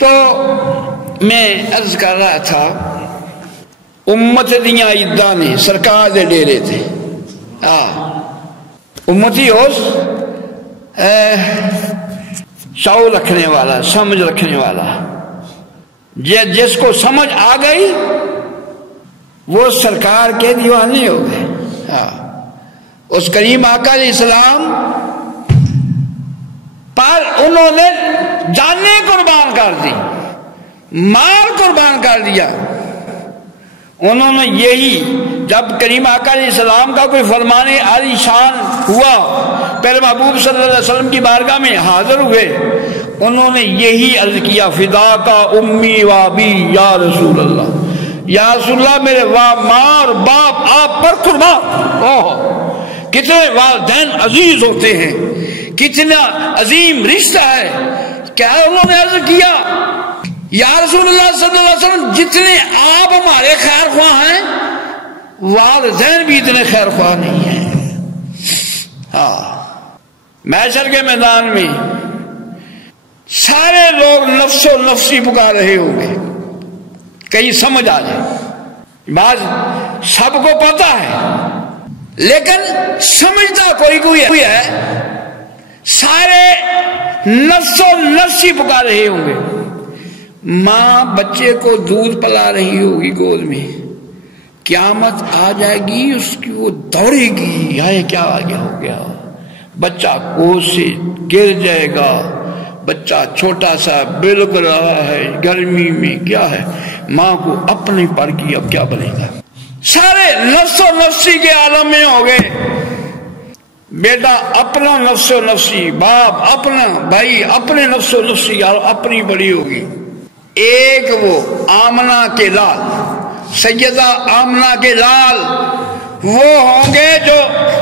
تو میں عرض کر رہا تھا امت دیاں عیداں نے سرکار دے ڈیرے تھے امتی اس شعور رکھنے والا سمجھ رکھنے والا جس کو سمجھ آ گئی وہ سرکار کے دیوانے ہو گئے اس کریم آقا علیہ السلام پر انہوں نے جانیں قربان کر دی مال قربان کر دیا انہوں نے یہی جب کریم آقا علیہ السلام کا کوئی فرمان عالی شان ہوا پھر محبوب صلی اللہ علیہ وسلم کی بارگاہ میں حاضر ہوئے انہوں نے یہی عرض کیا فدا کا امی و ابی یا رسول اللہ یا رسول اللہ میرے ماں اور باپ آپ پر قربان کتنے والدین عزیز ہوتے ہیں کتنا عظیم رشتہ ہے کیا انہوں نے عرض کیا یا رسول اللہ صلی اللہ علیہ وسلم جتنے آپ ہمارے خیر خواہ ہیں والدین بھی اتنے خیر خواہ نہیں ہیں محشر کے میدان میں سارے لوگ نفس و نفسی پکار رہے ہوں گے کہیں سمجھ آ جائے بات سب کو پتا ہے لیکن سمجھتا کوئی ہے سارے نفس و نفسی پکار رہے ہوں گے ماں بچے کو دودھ پلا رہی ہوگی گود میں قیامت آ جائے گی اس کی وہ دوڑے گی ہائے کیا آگے ہو گیا بچہ گود سے گر جائے گا بچہ چھوٹا سا بلک رہا ہے گرمی میں کیا ہے ماں کو اپنے پر کی اب کیا بنے گا سارے نفس و نفسی کے عالم میں ہو گئے بیٹا اپنا نفس و نفسی باپ اپنا بھائی اپنے نفس و نفسی اپنی بڑی ہوگی ایک وہ آمنہ کے لال سیدہ آمنہ کے لال وہ ہوں گے جو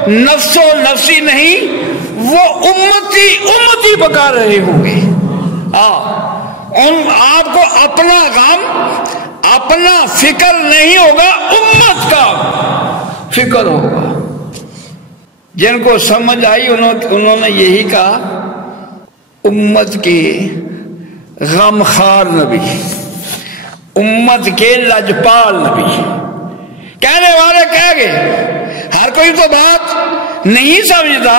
نفس و نفسی نہیں وہ امتی پکار رہے ہوں گے آپ کو اپنا غم اپنا فکر نہیں ہوگا امت کا فکر ہوگا جن کو سمجھ آئی انہوں نے یہی کہا امت کے غم خار نبی امت کے لجپال نبی کہنے والے کہہ گئے ہر کوئی تو بات نہیں سمجھتا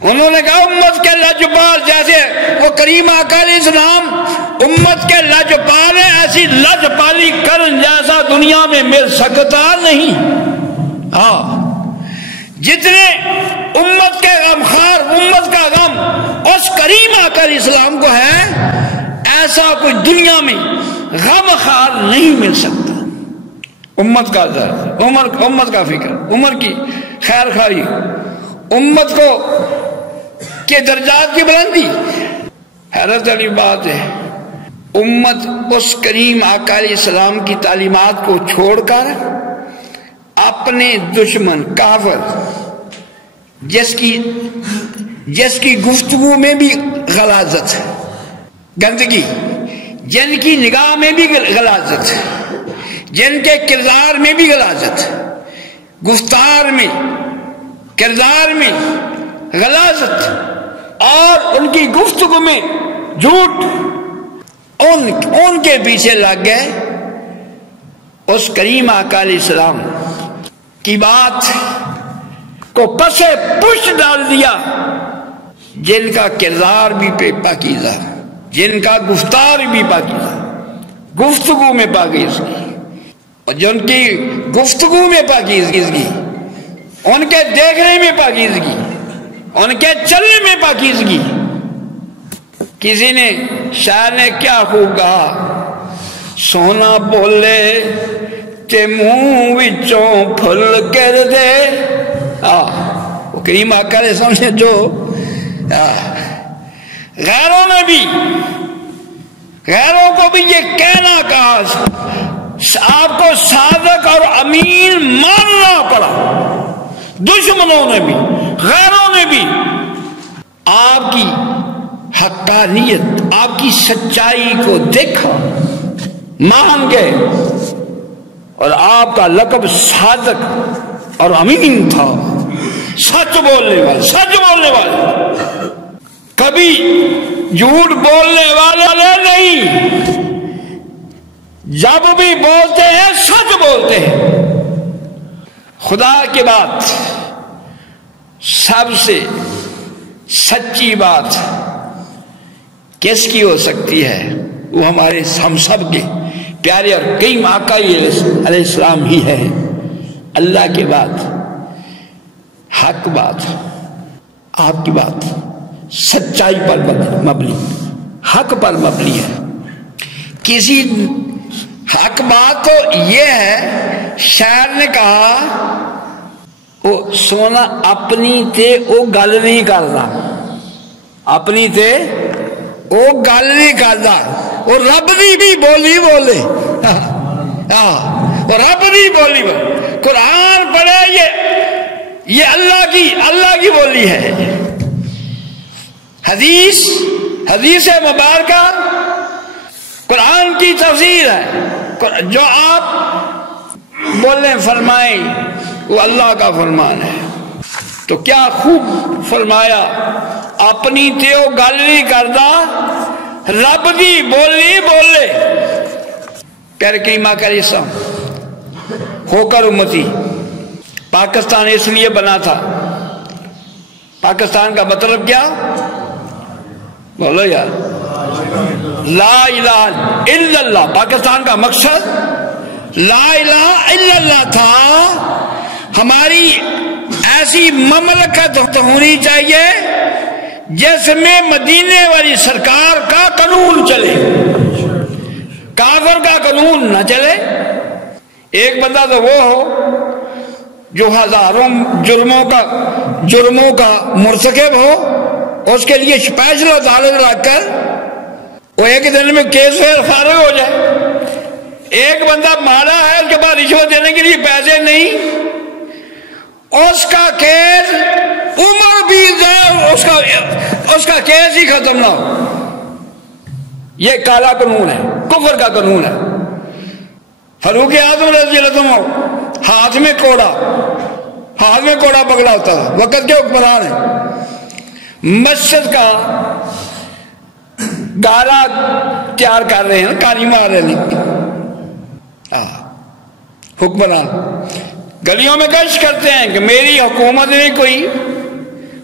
انہوں نے کہا امت کے لجپال جیسے وہ کریم آقا علیہ السلام امت کے لجپال ہیں ایسی لجپالی کرن جیسا دنیا میں مل سکتا نہیں جتنے امت کے غمخوار امت کا غم اس کریم آقا علیہ السلام کو ہے ایسا کوئی دنیا میں غمخوار نہیں مل سکتا امت کا درد امت کا فکر امت کی خیر خواہی امت کو کے درجات کی بلندی حیرت والی بات ہے امت اس کریم آقا علیہ السلام کی تعلیمات کو چھوڑ کر اپنے دشمن کافر جس کی گفتگو میں بھی غلاظت گندگی جن کی نگاہ میں بھی غلاظت جن کے کردار میں بھی غلاظت گفتار میں کردار میں غلاظت اور ان کی گفتگو میں جھوٹ ان کے پیچھے لگ گئے اس کریم آقا علیہ السلام کی بات کو پسے پش ڈال دیا جن کا کردار بھی پاکیزہ جن کا گفتار بھی پاکیزہ گفتگو میں پاکیزگی اور جن کی گفتگو میں پاکیزگی ان کے دیکھنے میں پاکیزگی ان کے چلنے میں پاکیزگی کسی نے شاعر نے کیا خوب کہا سونا بولے تے منہ وچوں پھل کر دے وہ کریم آقا نے سمجھے جو غیروں کو بھی یہ کہنا کہا آپ کو صادق اور امین ماننا پڑا دشمنوں نے بھی غیروں نے بھی آپ کی حقانیت آپ کی سچائی کو دیکھا مان گئے اور آپ کا لقب صادق اور امین تھا سچ بولنے والے کبھی جھوٹ بولنے والے جب بھی بولتے ہیں سچ بولتے ہیں. خدا کی بات سب سے سچی بات کس کی ہو سکتی ہے؟ وہ ہمارے ہم سب کے پیارے اور کئی آقا علیہ السلام ہی ہے. اللہ کے بعد حق بات، آپ کی بات سچائی پر مبنی، حق پر مبنی ہے. کسی حق بات تو یہ ہے، شاعر نے کہا وہ سونا اپنی تے وہ گل نہیں کرتا، اپنی تے وہ گل نہیں کرتا، وہ رب دی بھی بولی بولے، وہ رب دی بولی بولے. قرآن پڑھے یہ اللہ کی بولی ہے. حدیث مبارکہ قرآن کی تفسیر ہے. جو آپ بولیں فرمائیں وہ اللہ کا فرمان ہے. تو کیا خوب فرمایا، اپنی تیو گل نہیں کرتا، رب دی بولی بولے. پیارے کریمہ کا حصہ ہو کر امتی. پاکستان اس لیے بنا تھا، پاکستان کا مطلب کیا بولو یار، لا الہ الا اللہ. پاکستان کا مقصد لا الہ الا اللہ تھا. ہماری ایسی مملکت ہونی چاہیے جس میں مدینے والی سرکار کا قانون چلے، کافر کا قانون نہ چلے. ایک بندہ تو وہ ہو جو ہزاروں جرموں کا مرتکب ہو، اس کے لیے اسپیشل عدالت رکھ کر وہ ایک دن میں کیس سے فارغ ہو جائے. ایک بندہ مارا ہے، اس کے بعد رشوت دینے کے لیے پیسے نہیں، اس کا کیس عمر بیت جائے، اس کا کیس ہی ختم نہ ہو. یہ کالا قانون ہے، کفر کا قانون ہے. فاروق اعظم رضی اللہ عنہ ہاتھ میں کوڑا پکڑا ہوتا تھا، وقت کے حکمران ہیں. مسجد کا گالا تیار کر رہے ہیں، کاری مار رہے ہیں. حکمران گلیوں میں گشت کرتے ہیں کہ میری حکومت میں کوئی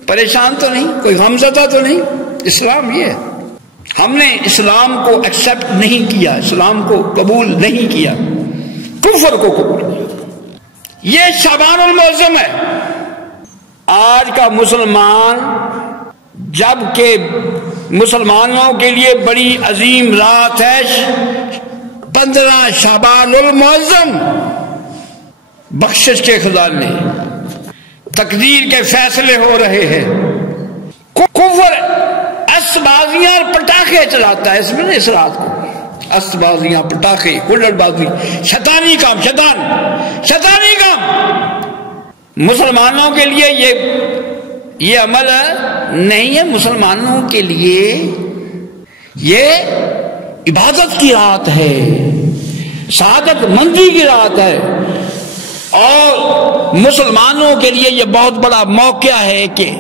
پریشان تو نہیں، کوئی غمزدہ تو نہیں. اسلام یہ ہے. ہم نے اسلام کو ایکسپٹ نہیں کیا، اسلام کو قبول نہیں کیا، کفر کو قبول کیا. یہ شعبان المعظم ہے. آج کا مسلمان، جبکہ مسلمانوں کے لیے بڑی عظیم رات ہے 15 شعبان المعظم، بخشش کے خزانے، تقدیر کے فیصلے ہو رہے ہیں. کفر اسبازیاں اور پٹاخے چلاتا ہے اس میں، اس رات کو اسبازیاں، پٹاخے، ہلڑ بازی، شیطانی کام، شیطانی کام. مسلمانوں کے لیے یہ عمل نہیں ہے. مسلمانوں کے لیے یہ عبادت کی رات ہے، سعادت مندی کی رات ہے. اور مسلمانوں کے لیے یہ بہت بڑا موقع ہے کہ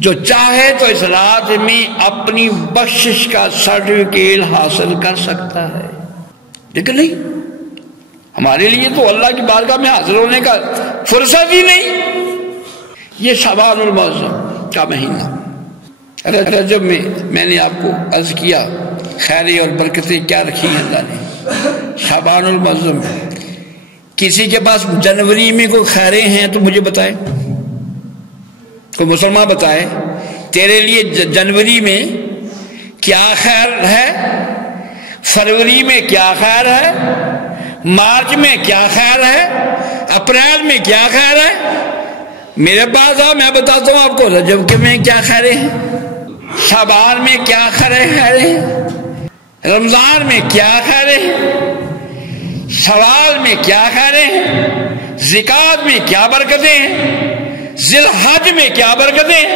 جو چاہے تو اس رات میں اپنی بخشش کا سرٹیفکیٹ حاصل کر سکتا ہے. لیکن نہیں، ہمارے لیے تو اللہ کی بارگاہ میں حاضر ہونے کا فرصت ہی نہیں. یہ شعبان المعظم کا مہینہ، رجب میں نے آپ کو عرض کیا خیریں اور برکتیں کیا رکھی ہیں اللہ نے. شعبان المعظم، کسی کے پاس جنوری میں کوئی خیریں ہیں تو مجھے بتائے، کوئی مسلمان بتائے تیرے لیے جنوری میں کیا خیر ہے، فروری میں کیا خیر ہے، مارچ میں کیا خیر ہے، اپریل میں کیا خیر ہے. میرے پاس آؤ، میں بتاتا ہوں آپ کو رجب کے میں کیا خیریں ہیں، شعبان میں کیا خیریں ہیں، رمضان میں کیا خیریں ہیں، شوال میں کیا خیریں ہیں، ذکات میں کیا برکتیں ہیں، ذی الحج میں کیا برکتیں ہیں.